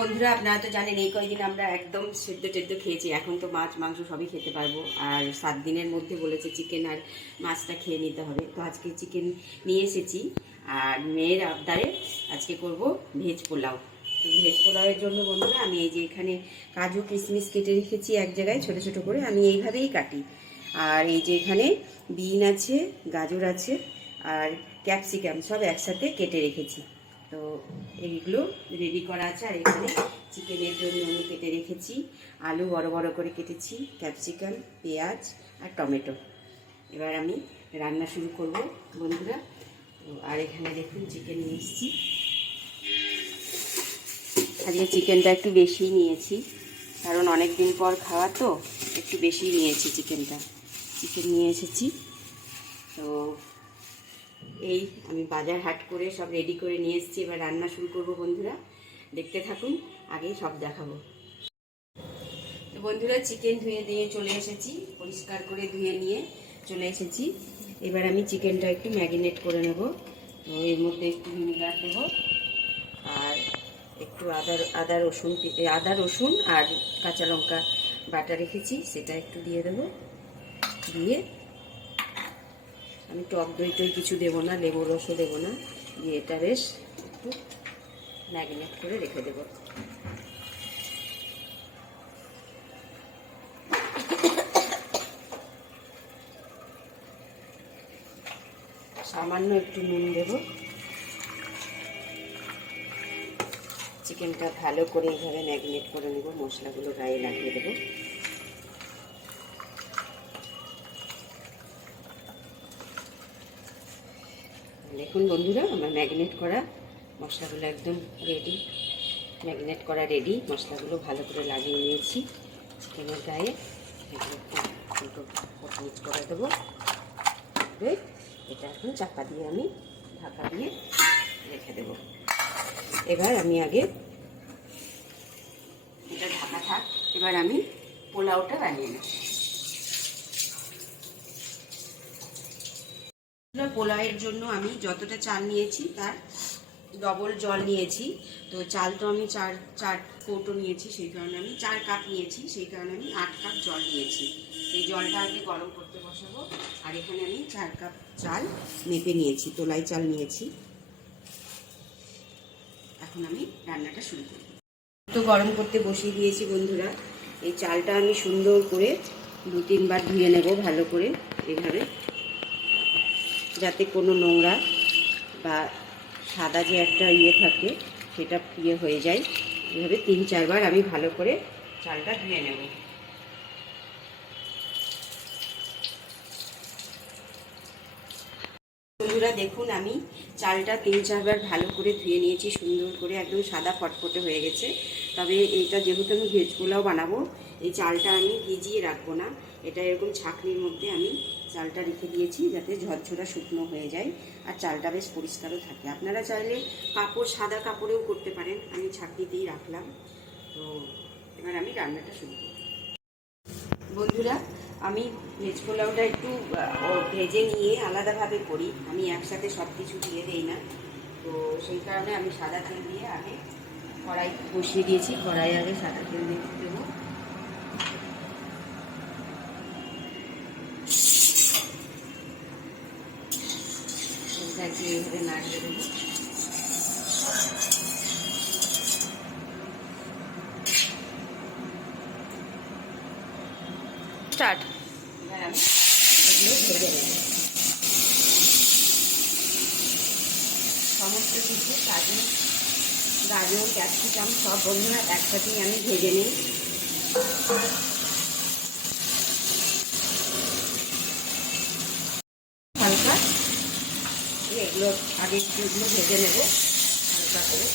বন্ধুরা, আপনারা তো জানেন, এই কয়দিন আমরা একদম সেদ্ধ টেদ্ধ খেয়েছি। এখন তো মাছ, মাংস সবই খেতে পারব। আর সাত দিনের মধ্যে বলেছে চিকেন আর মাছটা খেয়ে নিতে হবে। তো আজকে চিকেন নিয়ে এসেছি। আর মেয়ের আবদারে আজকে করব ভেজ পোলাও। ভেজ পোলাওয়ের জন্য বন্ধুরা, আমি এই যে এখানে কাজু কিশমিশ কেটে রেখেছি এক জায়গায়, ছোট ছোট করে। আমি এইভাবেই কাটি। আর এই যে এখানে বিন আছে, গাজর আছে, আর ক্যাপসিকাম সব একসাথে কেটে রেখেছি। তো এইগুলো রেডি করা আছে। আর এখানে চিকেনের জন্য আমি কেটে রেখেছি। আলু বড় বড় করে কেটেছি। ক্যাপসিকাম পেঁয়াজ আর টমেটো। এবার আমি রান্না শুরু করব, বন্ধুরা। তো আর এখানে দেখুন চিকেন নিয়ে এসেছি। আজকে চিকেনটা একটু বেশি নিয়েছি। কারণ অনেক দিন পর খাওয়া তো, একটু বেশি নিয়েছি চিকেনটা চিকেন নিয়ে এসেছি। তো এই আমি বাজার হাট করে সব রেডি করে নিয়ে এসেছি, এবার রান্না শুরু করব বন্ধুরা। দেখতে থাকুন, আগেই সব দেখাবো। বন্ধুরা চিকেন ধুয়ে দিয়ে চলে এসেছি, পরিষ্কার করে ধুয়ে নিয়ে চলে এসেছি। এবার আমি চিকেনটা একটু ম্যাগিনেট করে নেব। তো এর মধ্যে একটু ভিনিগার দেব, আর একটু আদা আদা রসুন আদা রসুন আর কাঁচা লঙ্কা বাটা রেখেছি, সেটা একটু দিয়ে দেবো। দিয়ে আমি টক দই টই কিছু দেবো না লেবু রসও দেবো না। দিয়ে এটা বেশ একটু ম্যাগনেট করে রেখে দেবো। সামান্য একটু নুন দেবো। চিকেনটা ভালো করে এইভাবে ম্যাগনেট করে নেব, মশলাগুলো গায়ে লাগিয়ে দেবো। দেখুন বন্ধুরা, আমার ম্যাগনেট করা মশলাগুলো একদম রেডি ম্যাগনেট করা রেডি মশলাগুলো ভালো করে লাগিয়ে নিয়েছি। চিকেনের গায়ে একটু মিক্স করে দেবো। এটা এখন চাপা দিয়ে আমি ঢাকা দিয়ে রেখে দেবো। এবার আমি আগে এটা ঢাকা থাক, এবার আমি পোলাওটা বানিয়ে নেব পোলাওয়ের জন্য আমি যতটা চাল নিয়েছি তার ডবল জল নিয়েছি। তো চাল তো আমি চার চার কৌটো নিয়েছি, সেই কারণে আমি চার কাপ নিয়েছি, সেই কারণে আমি আট কাপ জল নিয়েছি। এই জলটা আগে গরম করতে বসাবো, আর এখানে আমি চার কাপ চাল মেপে নিয়েছি, তোলাই চাল নিয়েছি। এখন আমি রান্নাটা শুরু করব। তো গরম করতে বসিয়ে দিয়েছি বন্ধুরা। এই চালটা আমি সুন্দর করে দু তিনবার ধুয়ে নেব ভালো করে এইভাবে যাতে কোনো নোংরা বা সাদা যে একটা ইয়ে থাকে, সেটা ইয়ে হয়ে যায়। এভাবে তিন, চারবার আমি ভালো করে চালটা ধুয়ে নেব। বন্ধুরা, দেখুন আমি চালটা তিন, চারবার ভালো করে ধুয়ে নিয়েছি, সুন্দর করে একদম সাদা ফটফটে হয়ে গেছে। তবে এইটা যেহেতু আমি ভেজ পোলাও বানাবো, এই চালটা আমি ভিজিয়ে রাখব না। এটা এরকম ছাকনির মধ্যে আমি চালটা রেখে দিয়েছি যাতে ঝরঝরা শুকনো হয়ে যায় আর চালটা বেশ পরিষ্কারও থাকে। আপনারা চাইলে কাপড়, সাদা কাপড়েও করতে পারেন। আমি ছাকনিতেই রাখলাম। তো এবার আমি রান্নাটা শুরু করব। বন্ধুরা, আমি ভেজ পোলাওটা একটু ভেজে নিয়ে আলাদাভাবে করি। আমি একসাথে সব কিছু দিয়ে দিই না। তো সেই কারণে আমি সাদা তেল দিয়ে আগে কড়াই বসিয়ে দিয়েছি। কড়াই আগে সাদা তেল দিয়ে দেবো তেলটা একটু এইভাবে নাড়িয়ে দেবো স্টার্ট এবার এগুলো ভেজে নেব সমস্ত কিছু কাজু গাজর, ক্যাপসিকাম সব বন্ধুরা একসাথেই আমি ভেজে নিই হালকা এই এগুলো আগে এগুলো ভেজে নেব হালকা করে।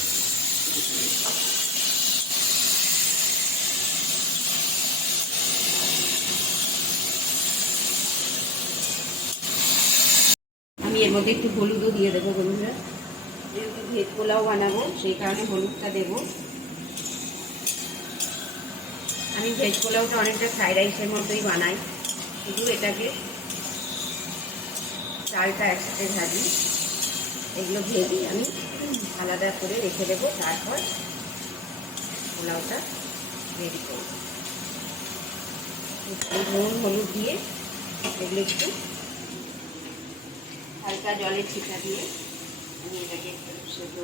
আমি এর মধ্যে একটু হলুদও দিয়ে দেবো বন্ধুরা। যেহেতু ভেজ পোলাও বানাবো, সেই কারণে হলুদটা দেবো। আমি ভেজ পোলাওটা অনেকটা ফ্রাইড রাইসের মতোই বানাই। শুধু এটাকে চালটা একসাথে ভাজি এগুলো ভেজে আমি আলাদা করে রেখে দেবো, তারপর পোলাওটা রেডি করব। নুন, হলুদ দিয়ে এগুলো একটু হালকা জলের ছিটা দিয়ে আমি এটাকে একটু সেদ্ধ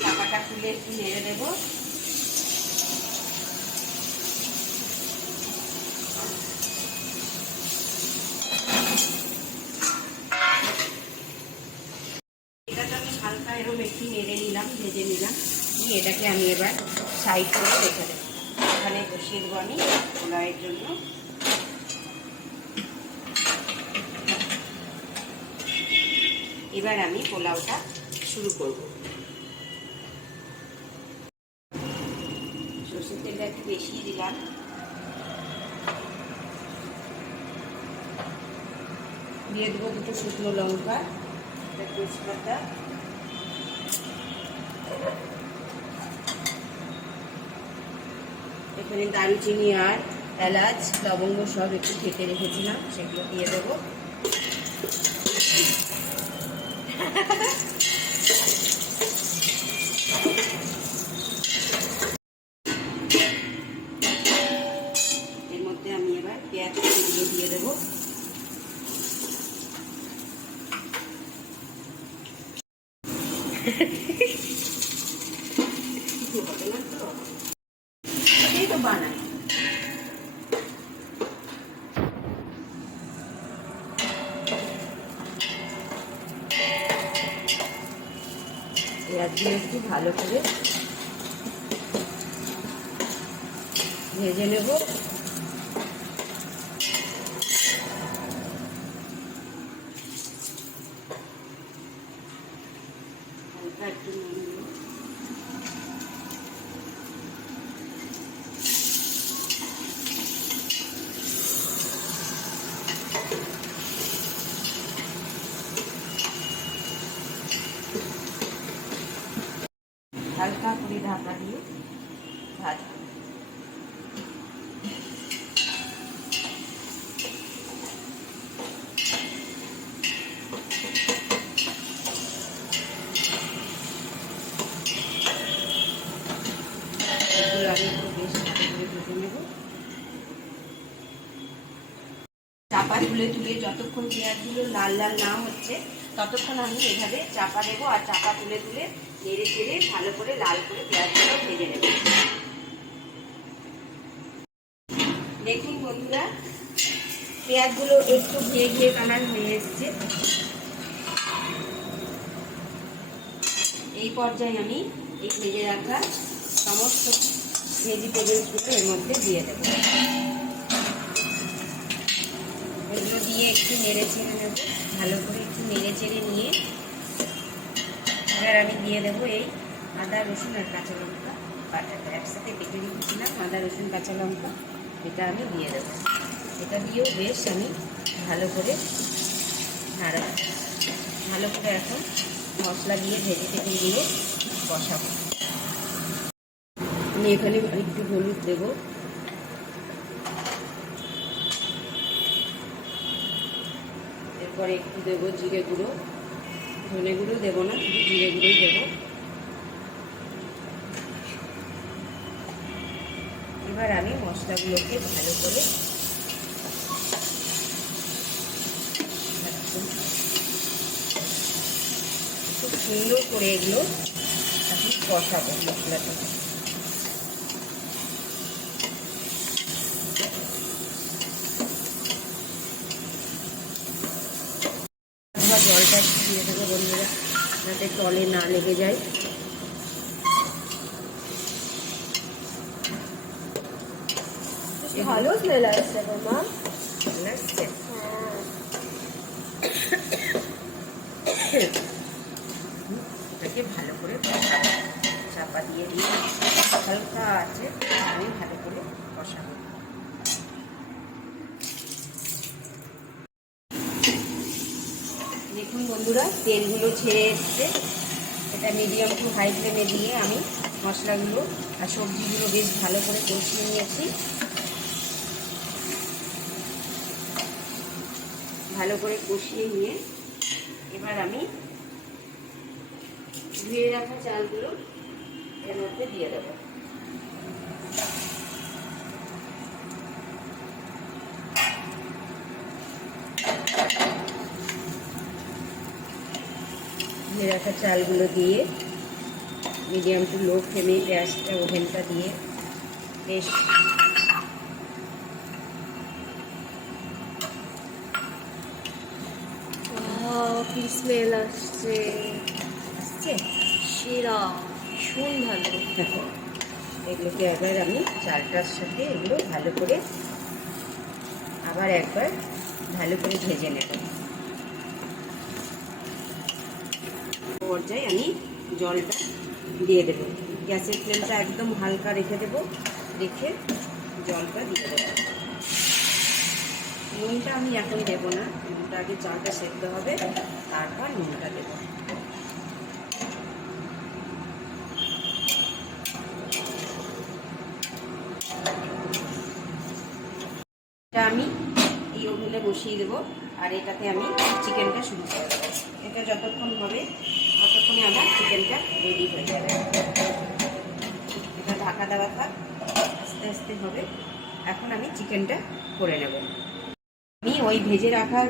চাপাটা খুলে একটু নেড়ে দেবো এটাকে আমি হালকা এরকম একটু নেড়ে নিলাম ভেজে নিলাম এটাকে আমি এবার সাইড করে রেখে দেবো। এখানে বসিয়ে দেবো আমি পোলাওয়ের জন্য। এবার আমি পোলাওটা শুরু করব। সর্ষের তেলটা একটু বেশি দিলাম। দিয়ে দেবো দুটো শুকনো লঙ্কা তেজপাতা এখানে দারুচিনি আর এলাচ লবঙ্গ সব একটু খেতে রেখেছিলাম সেগুলো দিয়ে দেবো এর মধ্যে আমি এবার পেঁয়াজ দিয়ে দিয়ে দেবো কিছু হবে না তো এটাই তো বানাই পেঁয়াজগুলো একটু ভালো করে ভেজে নেব। হালকা করে ঢাকা দিয়ে ভাজবো চাপা তুলে তুলে যতক্ষণ পেঁয়াজগুলো লাল লাল না হচ্ছে, ততক্ষণ আমি এভাবে চাপা দেবো আর চাপা তুলে তুলে নেড়ে চেড়ে ভালো করে লাল করে পেঁয়াজগুলো ভেজে নেব। দেখুন বন্ধুরা পেঁয়াজগুলো একটু ঘিয়ে ঘিয়ে কালার হয়ে এসছে। এই পর্যায়ে আমি এই ভেজে রাখা সমস্ত ভেজিটেবলসগুলো এর মধ্যে দিয়ে দেবো। এগুলো দিয়ে একটু নেড়ে চেড়ে নেব। ভালো করে একটু নেড়ে চেড়ে নিয়ে এবার আমি দিয়ে দেবো এই আদা, রসুন আর কাঁচা লঙ্কা। বাটাটা একসাথে বেটে রেখেছিলাম, আদা, রসুন, কাঁচা লঙ্কা। এটা আমি দিয়ে দেবো। এটা দিয়েও বেশ আমি ভালো করে নাড়া ভালো করে এখন মশলা দিয়ে ভেজিটেবল দিয়ে বসাবো। আমি এখানে একটু হলুদ দেবো। এরপরে একটু দেবো জিরে গুঁড়ো। ধনে গুঁড়ো দেবো না, শুধু জিরে গুঁড়োই দেবো। এবার আমি মশলাগুলোকে ভালো করে খুব সুন্দর করে এগুলো এখন কষাবো মশলাটা আমরা জলটা একটু দিয়ে দেবো বন্ধুরা যাতে তলে না লেগে যায়। ভালো স্মেল আসছে মা। হ্যাঁ এটাকে ভালো করে। চাপা দিয়ে দিয়ে হালকা আছে আমি ভালো করে কষাবো দেখুন বন্ধুরা তেলগুলো ছেড়ে এসছে। এটা মিডিয়াম টু হাই ফ্লেমে দিয়ে আমি মশলাগুলো আর সবজিগুলো বেশ ভালো করে কষিয়ে নিয়েছি। ভালো করে কষিয়ে নিয়ে এবার আমি ধুয়ে রাখা চালগুলো এর মধ্যে দিয়ে দেবো। ধুয়ে রাখা চালগুলো দিয়ে মিডিয়াম টু লো ফ্লেমে গ্যাসটা ওভেনটা দিয়ে বেশ কি স্মেল আসছে। আসছে? সেরা ভীষণ ভালো। এগুলোকে এবার আমি চালটার সাথে এগুলো ভালো করে আবার একবার ভালো করে ভেজে নেব। পর্যায়ে আমি জলটা দিয়ে দেবো। গ্যাসের ফ্লেমটা একদম হালকা রেখে দেবো। রেখে জলটা দিয়ে দেবো। নুনটা আমি এখন দেবো না। নুনটা আগে চালটা সেদ্ধ হবে, তারপর নুনটা দেবো। আমি এই ওভেনে বসিয়ে দেবো। আর এটাতে আমি চিকেনটা শুরু করে দেবো এটা যতক্ষণ হবে ততক্ষণে আমার চিকেনটা রেডি হয়ে যাবে। এটা ঢাকা দেওয়া থাক, আস্তে আস্তে হবে। এখন আমি চিকেনটা করে নেব। আমি ওই ভেজে রাখা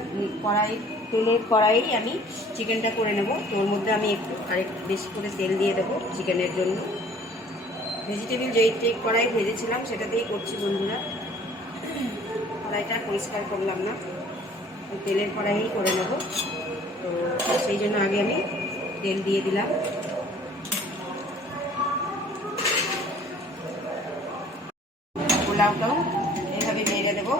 কড়াই, তেলের কড়াই আমি চিকেনটা করে নেব। তোর মধ্যে আমি একটু আরেকটু বেশি করে তেল দিয়ে দেবো চিকেনের জন্য। ভেজিটেবিল যেই কড়াই ভেজেছিলাম সেটাতেই করছি বন্ধুরা। কড়াইটা পরিষ্কার করলাম না। তেলের কড়াইই করে নেব। তো সেই জন্য আগে আমি তেল দিয়ে দিলাম। পোলাওটাও এইভাবে নেড়ে দেবো।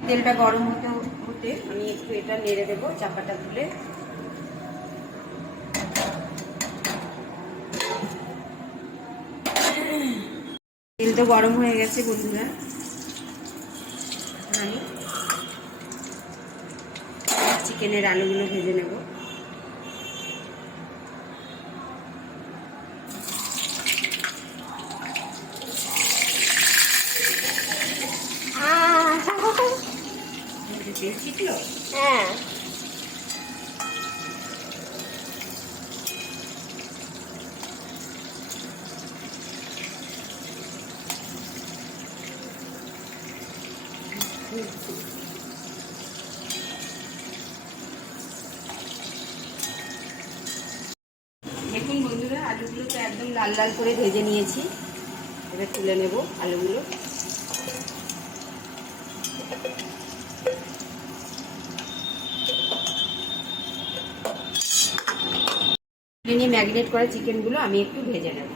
তেলটা গরম হতে হতে আমি একটু এটা নেড়ে দেবো চাপাটা তুলে। তেল তো গরম হয়ে গেছে বন্ধুরা। আমি চিকেনের আলুগুলো ভেজে নেব। হ্যাঁ দেখুন বন্ধুরা আলুগুলো তো একদম লাল করে ভেজে নিয়েছি। এবার তুলে নেব আলুগুলো। নিয়ে ম্যাগনেট করা চিকেনগুলো আমি একটু ভেজে নেব।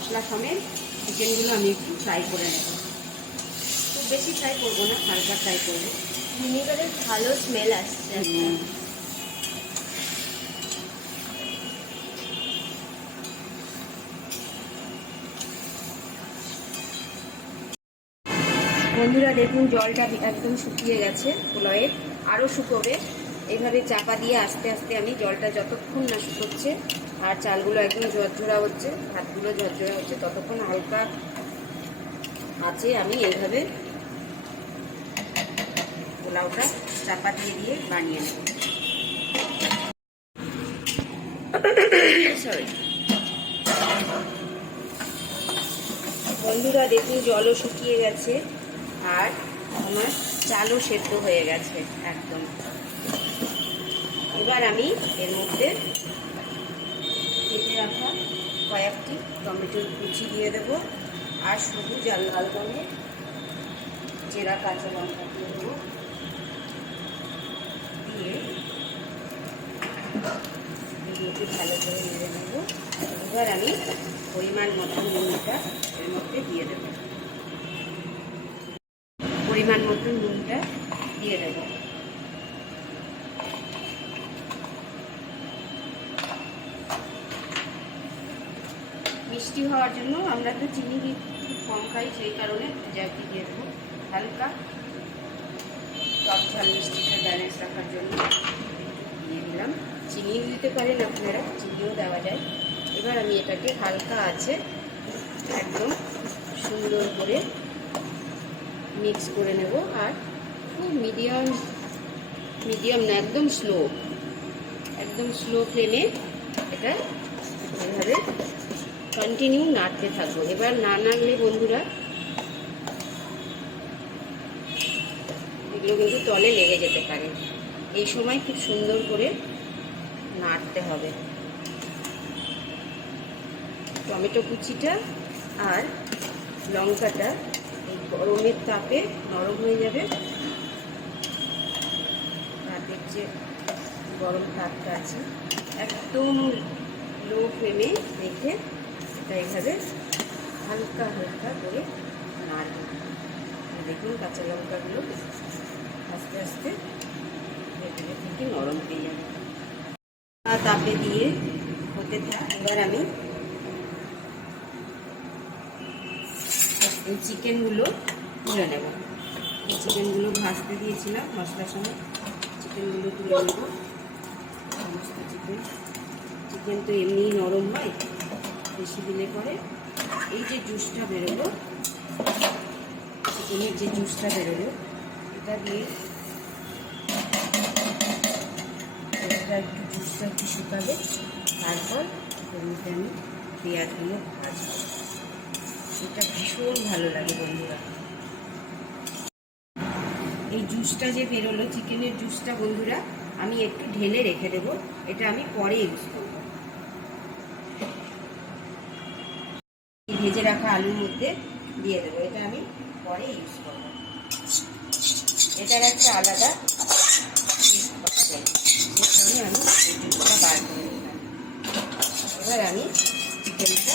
মশলা সমেত চিকেনগুলো আমি একটু ফ্রাই করে নেব। খুব বেশি ফ্রাই করব না হালকা ফ্রাই করব। ভিনিগারের ভালো স্মেল আসছে বন্ধুরা দেখুন জলটা একদম শুকিয়ে গেছে পোলাওয়ের আরও শুকোবে। এইভাবে চাপা দিয়ে আস্তে আস্তে আমি জলটা যতক্ষণ না শুকোচ্ছে, আর চালগুলো একদম ঝরঝরা হচ্ছে ভাতগুলো ঝরঝরা হচ্ছে, ততক্ষণ হালকা আছে আমি এইভাবে পোলাওটা চাপা দিয়ে দিয়ে বানিয়ে নেব। সরি বন্ধুরা, দেখুন, জলও শুকিয়ে গেছে, আর আমার চালও সেদ্ধ হয়ে গেছে, একদম। এবার আমি এর মধ্যে কেটে রাখা কয়েকটি টমেটোর কুচি দিয়ে দেব আর সবুজ আর লাল রঙের জেরা কাঁচা লঙ্কা দিয়ে দেবো। দিয়ে ভালো করে নেড়ে নেব। এবার আমি পরিমাণ মতো নুনটা এর মধ্যে দিয়ে দেব পরিমাণ মতো নুনটা দিয়ে দেব হওয়ার জন্য আমরা তো চিনি কম খাই, সেই কারণে জায়গা দিয়ে দেবো। হালকা, টক ঝাল মিষ্টিটা ব্যালেন্স রাখার জন্য দিয়ে দিলাম। চিনিও দিতে পারেন আপনারা, চিনিও দেওয়া যায়। এবার আমি এটাকে হালকা আছে, একদম সুন্দর করে মিক্স করে নেব, আর খুব মিডিয়াম মিডিয়াম না, একদম স্লো একদম স্লো ফ্লেমে এটা এভাবে কন্টিনিউ নাড়তে থাকব এবার না নাড়লে বন্ধুরা, এগুলো কিন্তু তলে লেগে যেতে পারে। এই সময় খুব সুন্দর করে নাড়তে হবে। টমেটো কুচিটা আর লঙ্কাটা এই গরমের তাপে নরম হয়ে যাবে। তাপের যে গরম তাপটা আছে, একদম লো ফ্লেমে রেখে এটা এইভাবে হালকা হালকা করে নাড়বে। দেখুন, কাঁচা লঙ্কাগুলো আস্তে আস্তে থেকে নরম হয়ে যাবে। তাপে দিয়ে হতে থাক। এবার আমি চিকেনগুলো তুলে নেব। এই চিকেনগুলো ভাজতে দিয়েছিলাম মশলার সঙ্গে। চিকেনগুলো তুলে নেব। সমস্ত চিকেন। চিকেন তো এমনিই নরম হয়। বেশি দিলে পরে এই যে জুসটা বেরোলো, চিকেনের যে জুসটা বেরোলো, এটা দিয়ে একটু জুসটা একটু শুকাবে, তারপর মধ্যে আমি পেঁয়াজগুলো ভাজবো। এটা ভীষণ ভালো লাগে বন্ধুরা। এই জুসটা যে বেরোলো, চিকেনের জুসটা বন্ধুরা, আমি একটু ঢেলে রেখে দেবো, এটা আমি পরে ইউজ করব এই ভেজে রাখা আলুর মধ্যে দিয়ে দেবো। এটা আমি পরে ইউজ করব। এটার একটা আলাদা আমি বার করে নিলাম। এবার আমি চিকেনটা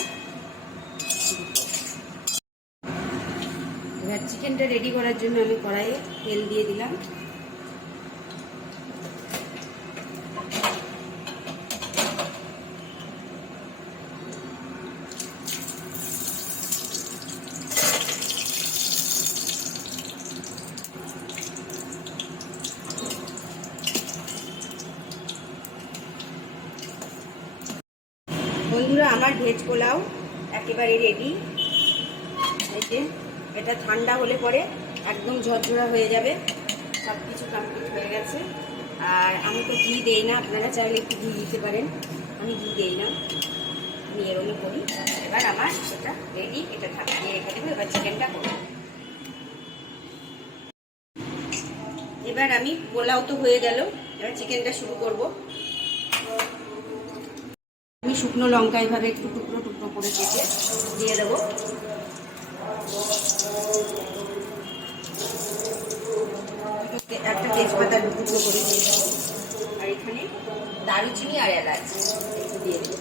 এবার চিকেনটা রেডি করার জন্য আমি কড়াইয়ে তেল দিয়ে দিলাম বন্ধুরা আমার ভেজ পোলাও একেবারে রেডি এটা ঠান্ডা হলে পরে একদম ঝরঝরা হয়ে যাবে। সব কিছু কমপ্লিট হয়ে গেছে। আর আমি তো ঘি দেই না, আপনারা চাইলে একটু ঘি দিতে পারেন। আমি ঘি দেই না। আমি এরমই করি। এবার আমার সেটা রেডি এটা ঢাকিয়ে রেখে দেবো, এবার চিকেনটা করব। এবার আমি পোলাও তো হয়ে গেল। এবার চিকেনটা শুরু করব। শুকনো লঙ্কা এভাবে একটু টুকরো টুকরো করে কেটে দিয়ে দেবো। একটা তেজপাতা টুকরো করে দিয়ে দেবো। আর এখানে দারুচিনি আর এলাচ একটু দিয়ে দেবো।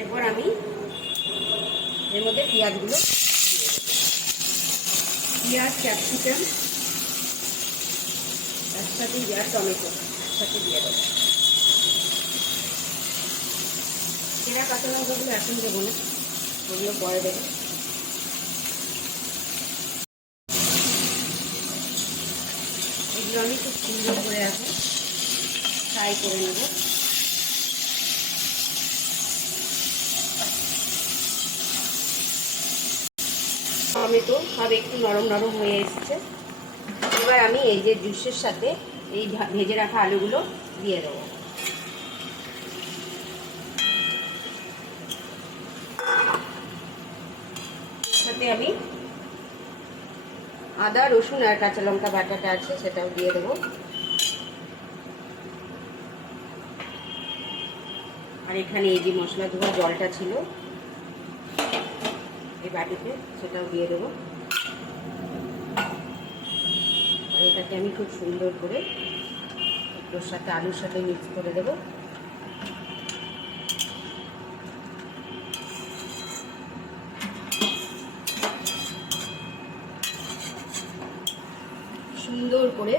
এরপর আমি এর মধ্যে পেঁয়াজগুলো দিয়ে পেঁয়াজ, ক্যাপসিকাম, একসাথে দেওয়া টমেটো, একসাথে দিয়ে দেবো। সেরা কাঁচা লঙ্কাগুলো এখন দেবো না। ওগুলো পরে দেবো। এগুলো আমি খুব সুন্দর করে এখন ফ্রাই করে নেব। টমেটো সব একটু নরম নরম হয়ে এসছে। এবার আমি এই যে জুসের সাথে এই ভেজে রাখা আলুগুলো দিয়ে দেবো সাথে আমি আদা, রসুন আর কাঁচা লঙ্কা বাটাটা আছে, সেটাও দিয়ে দেবো। আর এখানে এই যে মশলা ধোয়া জলটা ছিল, এই বাটিতে সেটাও দিয়ে দেবো। এটাকে আমি খুব সুন্দর করে এগুলোর সাথে আলুর সাথে মিক্স করে দেবো সুন্দর করে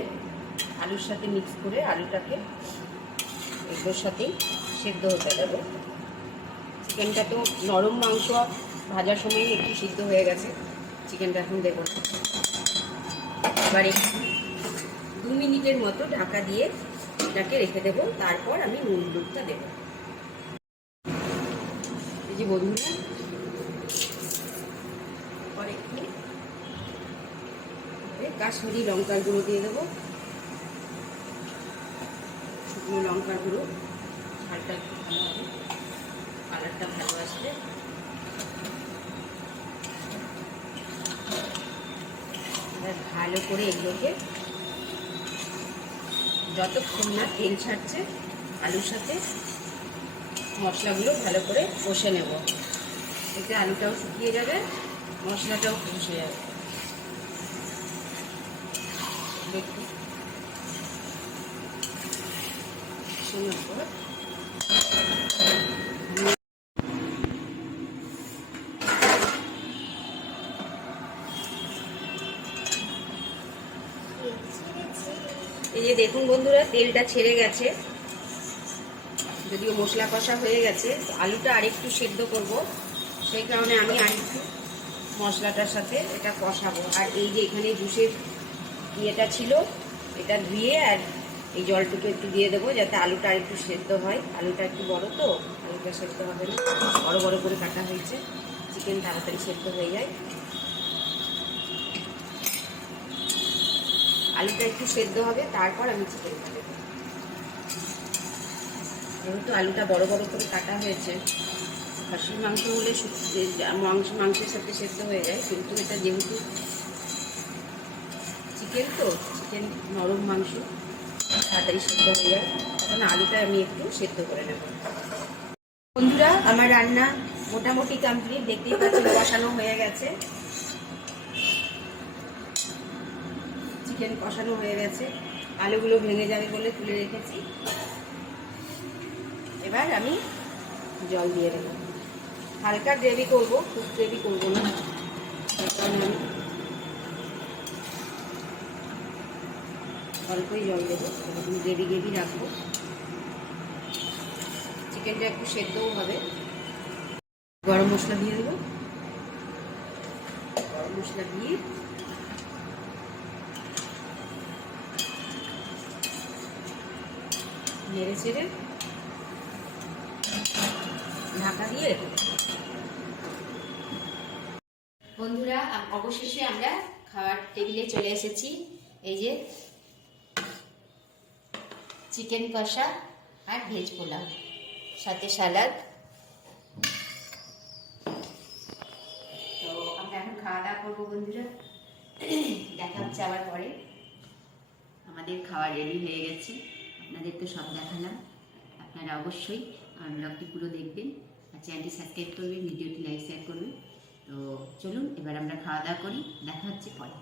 আলুর সাথে মিক্স করে আলুটাকে এগুলোর সাথেই সেদ্ধ হতে দেবো। চিকেনটা তো নরম মাংস ভাজার সময় একটু সিদ্ধ হয়ে গেছে। চিকেনটা এখন দেবো। এবার দু মিনিটের মতো ঢাকা দিয়ে এটাকে রেখে দেবো। তারপর আমি নুন দুধটা দেবো। এই যে বন্ধুরা পরে একটু এ কাশ্মীরি লঙ্কার গুঁড়ো দিয়ে দেবো। শুকনো লঙ্কার গুঁড়ো। ঝালটা একটু ভালো হবে। কালারটা ভালো আসবে এবার ভালো করে এগুলোকে যতক্ষণ না তেল ছাড়ছে আলুর সাথে, মশলাগুলো ভালো করে কষে নেব। এতে আলুটাও শুকিয়ে যাবে, মশলাটাও কষে যাবে। এই যে দেখুন বন্ধুরা, তেলটা ছেড়ে গেছে। যদিও মশলা কষা হয়ে গেছে আলুটা আরেকটু সেদ্ধ করব। সেই কারণে আমি আরেকটু মশলাটার সাথে এটা কষাবো। আর এই যে এখানে জুসের ইয়েটা ছিল, এটা ধুয়ে আর এই জলটুকু একটু দিয়ে দেবো যাতে আলুটা আরেকটু সেদ্ধ হয়। আলুটা একটু বড় তো, আলুটা সেদ্ধ হবে না। বড় বড় করে কাটা হয়েছে। চিকেন তাড়াতাড়ি সেদ্ধ হয়ে যায়। আলুটা একটু সেদ্ধ হবে, তারপর আমি চিকেনটা দেবো। যেহেতু আলুটা বড় বড় করে কাটা হয়েছে, খাসির মাংস হলে মাংস মাংসের সাথে সেদ্ধ হয়ে যায়, কিন্তু এটা যেহেতু চিকেন তো, চিকেন নরম মাংস, তাড়াতাড়ি সেদ্ধ হয়ে যায় তখন আলুটা আমি একটু সেদ্ধ করে নেব। বন্ধুরা, আমার রান্না মোটামুটি কমপ্লিট দেখতেই পাচ্ছেন, কষানো হয়ে গেছে। চিকেন কষানো হয়ে গেছে। আলুগুলো ভেঙে যাবে বলে তুলে রেখেছি। এবার আমি জল দিয়ে দেবো। হালকা গ্রেভি করব, খুব গ্রেভি করব না। আমি অল্পই জল দেবো এরকম গ্রেভি গ্রেভি রাখব। চিকেনটা একটু সেদ্ধও হবে। গরম মশলা দিয়ে দেবো। গরম মশলা দিয়ে নেড়ে চেড়ে ঢাকা দিয়ে। বন্ধুরা, অবশেষে আমরা খাওয়ার টেবিলে চলে এসেছি। এই যে চিকেন কষা আর ভেজ পোলাও, সাথে সালাদ। তো আমরা এখন খাওয়া দাওয়া করব বন্ধুরা। দেখা হচ্ছে আবার পরে। আমাদের খাওয়া রেডি হয়ে গেছে। আপনাদের তো সব দেখালাম। আপনারা অবশ্যই আমার ব্লগটি পুরো দেখবেন আর চ্যানেলটি সাবস্ক্রাইব করবেন, ভিডিওটি লাইক শেয়ার করবেন। তো চলুন, এবার আমরা খাওয়া দাওয়া করি। দেখা হচ্ছে পরে।